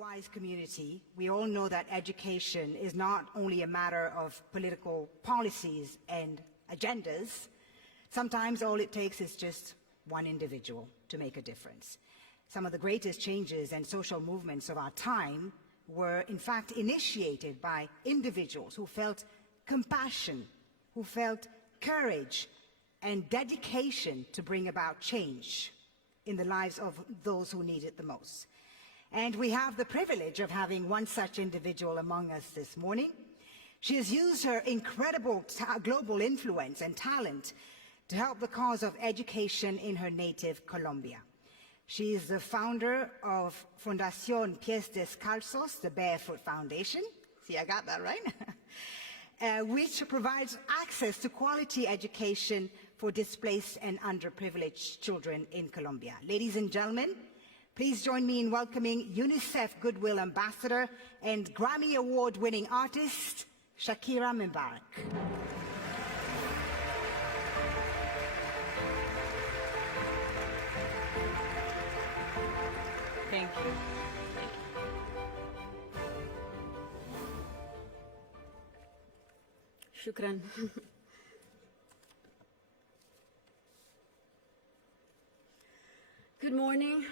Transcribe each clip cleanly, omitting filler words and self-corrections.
wise community, we all know that education is not only a matter of political policies and agendas. Sometimes all it takes is just one individual to make a difference. Some of the greatest changes and social movements of our time were in fact initiated by individuals who felt compassion, who felt courage and dedication to bring about change in the lives of those who need it the most. And we have the privilege of having one such individual among us this morning. She has used her incredible global influence and talent to help the cause of education in her native Colombia. She is the founder of Fundación Pies Descalzos, the Barefoot Foundation. See, I got that right. Which provides access to quality education for displaced and underprivileged children in Colombia. Ladies and gentlemen, please join me in welcoming UNICEF Goodwill Ambassador and Grammy Award-winning artist, Shakira Mubarak. Thank you. Shukran. Good morning,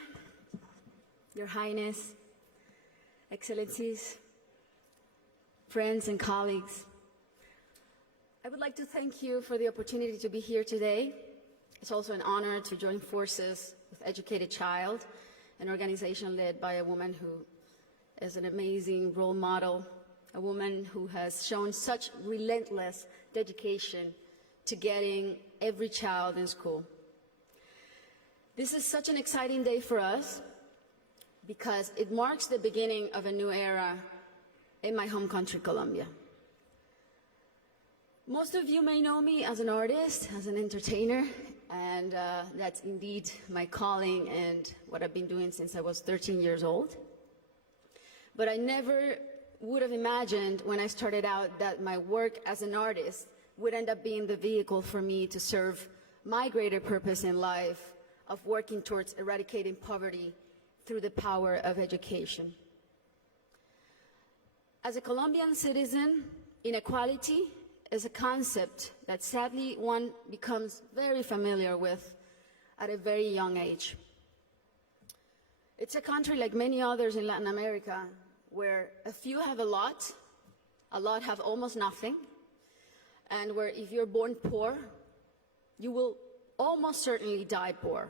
Your Highness, Excellencies, friends and colleagues. I would like to thank you for the opportunity to be here today. It's also an honor to join forces with Educated Child, an organization led by a woman who is an amazing role model, a woman who has shown such relentless dedication to getting every child in school. This is such an exciting day for us because it marks the beginning of a new era in my home country, Colombia. Most of you may know me as an artist, as an entertainer, and that's indeed my calling and what I've been doing since I was 13 years old. But I never would have imagined when I started out that my work as an artist would end up being the vehicle for me to serve my greater purpose in life of working towards eradicating poverty through the power of education. As a Colombian citizen, inequality is a concept that sadly one becomes very familiar with at a very young age. It's a country like many others in Latin America where a few have a lot have almost nothing, and where if you're born poor, you will almost certainly die poor,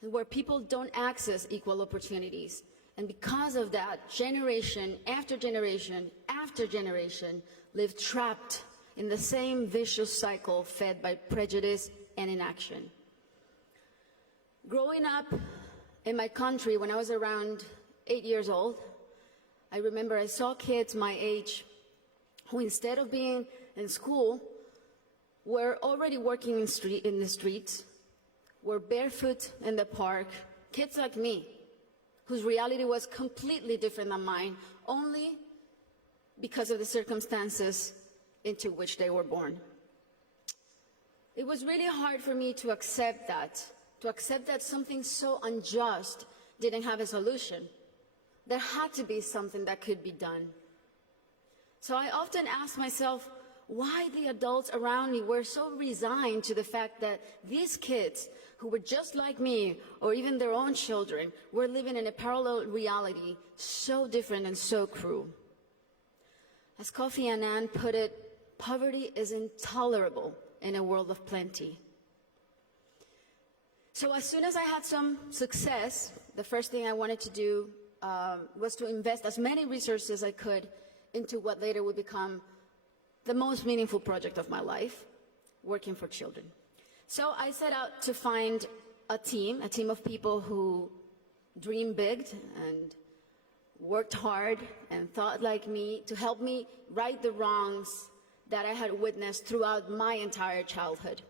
and where people don't access equal opportunities. And because of that, generation after generation after generation live trapped in the same vicious cycle fed by prejudice and inaction. Growing up in my country when I was around 8 years old, I remember I saw kids my age who, instead of being in school, were already working in the streets, were barefoot in the park, kids like me, whose reality was completely different than mine, only because of the circumstances into which they were born. It was really hard for me to accept that something so unjust didn't have a solution. There had to be something that could be done. So I often ask myself why the adults around me were so resigned to the fact that these kids, who were just like me, or even their own children, were living in a parallel reality so different and so cruel. As Kofi Annan put it, poverty is intolerable in a world of plenty. So as soon as I had some success, the first thing I wanted to do was to invest as many resources as I could into what later would become the most meaningful project of my life, working for children. So I set out to find a team of people who dreamed big and worked hard and thought like me to help me right the wrongs that I had witnessed throughout my entire childhood.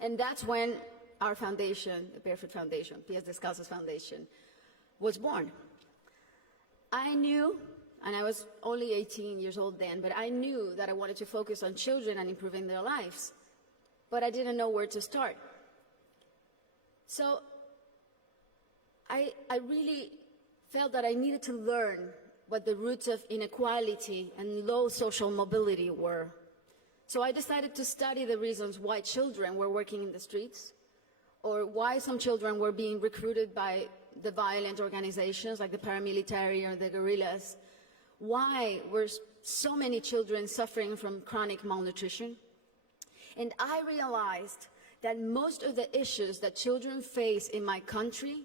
And that's when our foundation, the Barefoot Foundation, Pies Descalzos Foundation, was born. I knew, and I was only 18 years old then, but I knew that I wanted to focus on children and improving their lives, but I didn't know where to start. So I really felt that I needed to learn what the roots of inequality and low social mobility were. So I decided to study the reasons why children were working in the streets, or why some children were being recruited by the violent organizations like the paramilitary or the guerrillas. Why were so many children suffering from chronic malnutrition? And I realized that most of the issues that children face in my country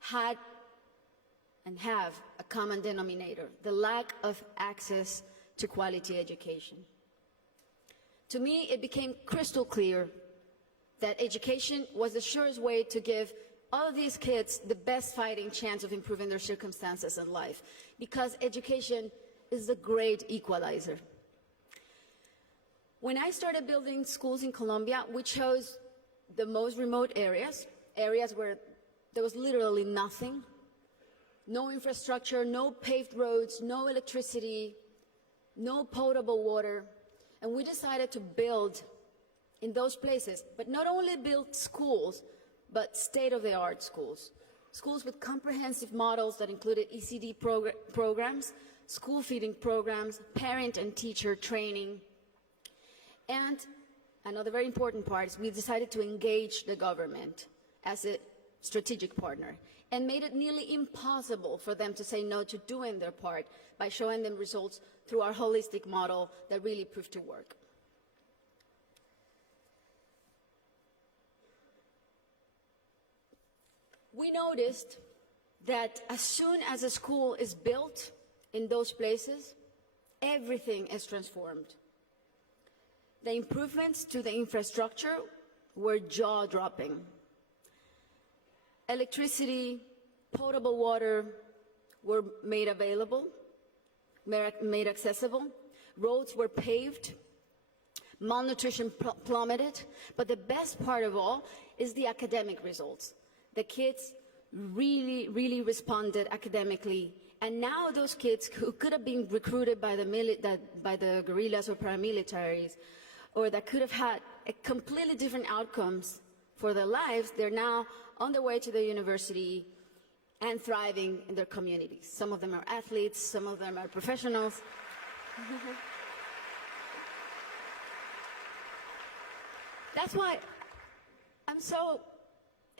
had and have a common denominator: the lack of access to quality education. To me, it became crystal clear that education was the surest way to give all of these kids the best fighting chance of improving their circumstances in life, because education is the great equalizer. When I started building schools in Colombia, we chose the most remote areas where there was literally nothing, no infrastructure, no paved roads, no electricity, no potable water. And we decided to build in those places, but not only build schools, but state-of-the-art schools. Schools with comprehensive models that included ECD programs, school feeding programs, parent and teacher training. And another very important part is we decided to engage the government as a strategic partner, and made it nearly impossible for them to say no to doing their part by showing them results through our holistic model that really proved to work. We noticed that as soon as a school is built in those places, everything is transformed. The improvements to the infrastructure were jaw-dropping. Electricity, potable water were made available, made accessible. Roads were paved. Malnutrition plummeted. But the best part of all is the academic results. The kids really responded academically. And now those kids who could have been recruited by the guerrillas or paramilitaries, or that could have had completely different outcomes for their lives, they're now on their way to the university and thriving in their communities. Some of them are athletes, some of them are professionals. That's why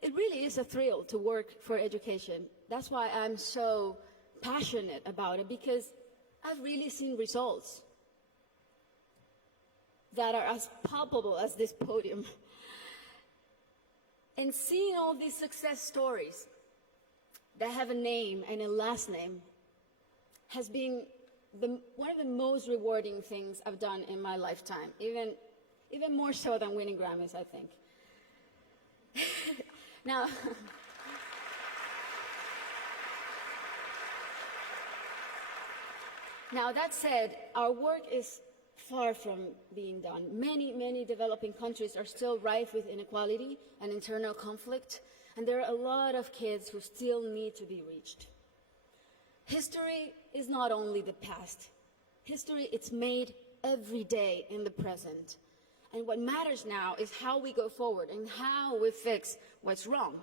it really is a thrill to work for education. That's why I'm so passionate about it, because I've really seen results that are as palpable as this podium. And seeing all these success stories that have a name and a last name has been one of the most rewarding things I've done in my lifetime, even more so than winning Grammys, I think. Now, that said, our work is far from being done. Many developing countries are still rife with inequality and internal conflict, and there are a lot of kids who still need to be reached. History is not only the past. History, it's made every day in the present. And what matters now is how we go forward and how we fix what's wrong.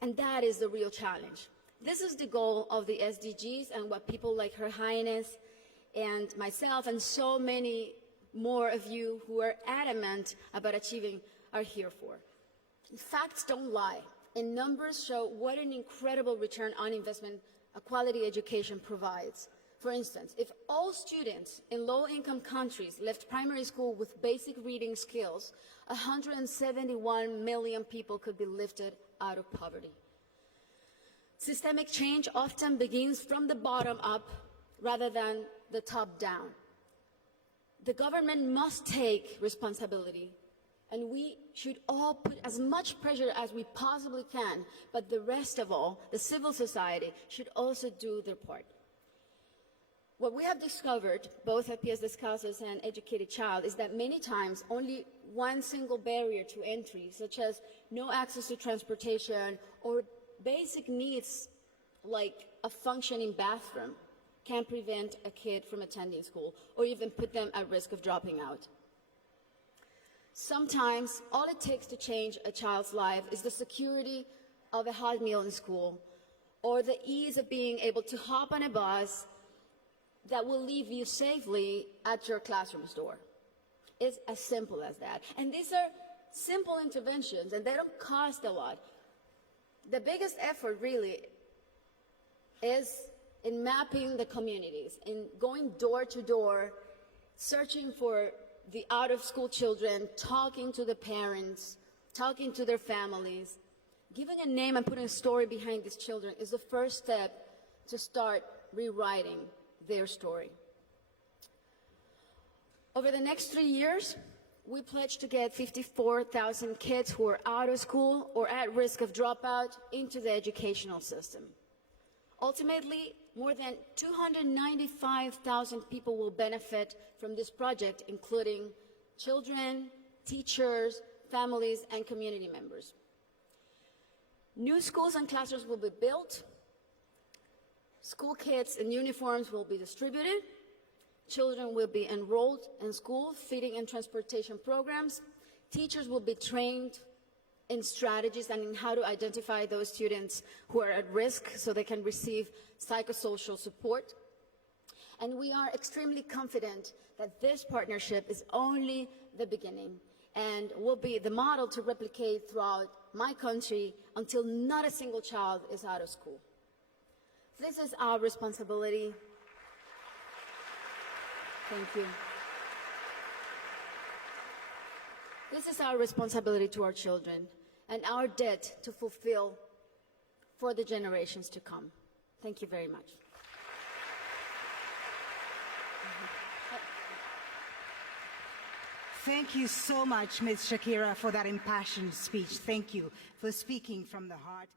And that is the real challenge. This is the goal of the SDGs and what people like Her Highness and myself and so many more of you who are adamant about achieving are here for. Facts don't lie, and numbers show what an incredible return on investment a quality education provides. For instance, if all students in low-income countries left primary school with basic reading skills, 171 million people could be lifted out of poverty. Systemic change often begins from the bottom up rather than the top down. The government must take responsibility, and we should all put as much pressure as we possibly can, but the rest of all, the civil society, should also do their part. What we have discovered, both at PS Descalzos and Educated Child, is that many times only one single barrier to entry, such as no access to transportation or basic needs like a functioning bathroom, can prevent a kid from attending school or even put them at risk of dropping out. Sometimes all it takes to change a child's life is the security of a hot meal in school, or the ease of being able to hop on a bus that will leave you safely at your classroom's door. It's as simple as that. And these are simple interventions, and they don't cost a lot. The biggest effort really is in mapping the communities, in going door to door, searching for the out-of-school children, talking to the parents, talking to their families. Giving a name and putting a story behind these children is the first step to start rewriting their story. Over the next 3 years, we pledge to get 54,000 kids who are out of school or at risk of dropout into the educational system. Ultimately, more than 295,000 people will benefit from this project, including children, teachers, families, and community members. New schools and classrooms will be built. School kits and uniforms will be distributed. Children will be enrolled in school, feeding and transportation programs. Teachers will be trained in strategies and in how to identify those students who are at risk so they can receive psychosocial support. And we are extremely confident that this partnership is only the beginning and will be the model to replicate throughout my country until not a single child is out of school. This is our responsibility. Thank you. This is our responsibility to our children and our debt to fulfill for the generations to come. Thank you very much. Thank you so much, Ms. Shakira, for that impassioned speech. Thank you for speaking from the heart.